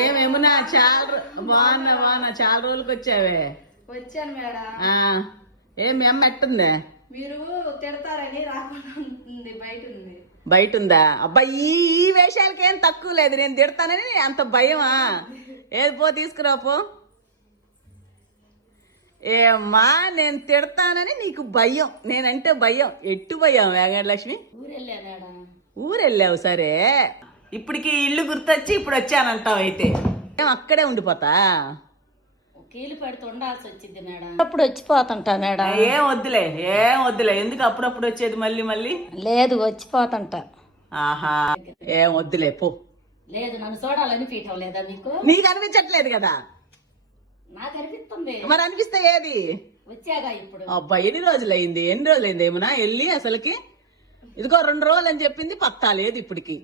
ఏమేమునా చాలా బాగున్నా చాలా రోజులకి వచ్చావే. వచ్చాను మేడం. ఏం మీ అమ్మ ఎట్టుందే? మీరు తిడతారని రాకుండా ఉంటుంది, బయట ఉందా? అబ్బా ఈ వేషాలకేం తక్కువ లేదు. నేను తిడతానని అంత భయమా? ఏది పో తీసుకురాపో. ఏమ్మా నేను తిడతానని నీకు భయం, నేనంటే భయం. ఎట్టు భయం వేంకటలక్ష్మి? ఊరెళ్ళావు సరే, ఇప్పటికి ఇల్లు గుర్తొచ్చి ఇప్పుడు వచ్చానంటావు. అయితే ఏం అక్కడే ఉండిపోతా? కీలు పెడుతూ ఉండాల్సి వచ్చింది మేడం. అప్పుడు వచ్చిపోతుంటా మేడం. ఏం వద్దులే ఎందుకు అప్పుడప్పుడు వచ్చేది మళ్ళీ మళ్ళీ? లేదు వచ్చిపోతుంటా. ఆహా ఏం వద్దులే పో. లేదు నన్ను చూడాలనిపించటం లేదా మీకు? నీకు అనిపించట్లేదు కదా? నాకు అనిపిస్తుంది. మరి అనిపిస్తే ఏది? వచ్చాగా ఇప్పుడు. అబ్బా ఎన్ని రోజులైంది ఏమన్నా వెళ్ళి అసలుకి? ఇదిగో 2 రోజులు అని చెప్పింది, పత్తా లేదు ఇప్పటికి.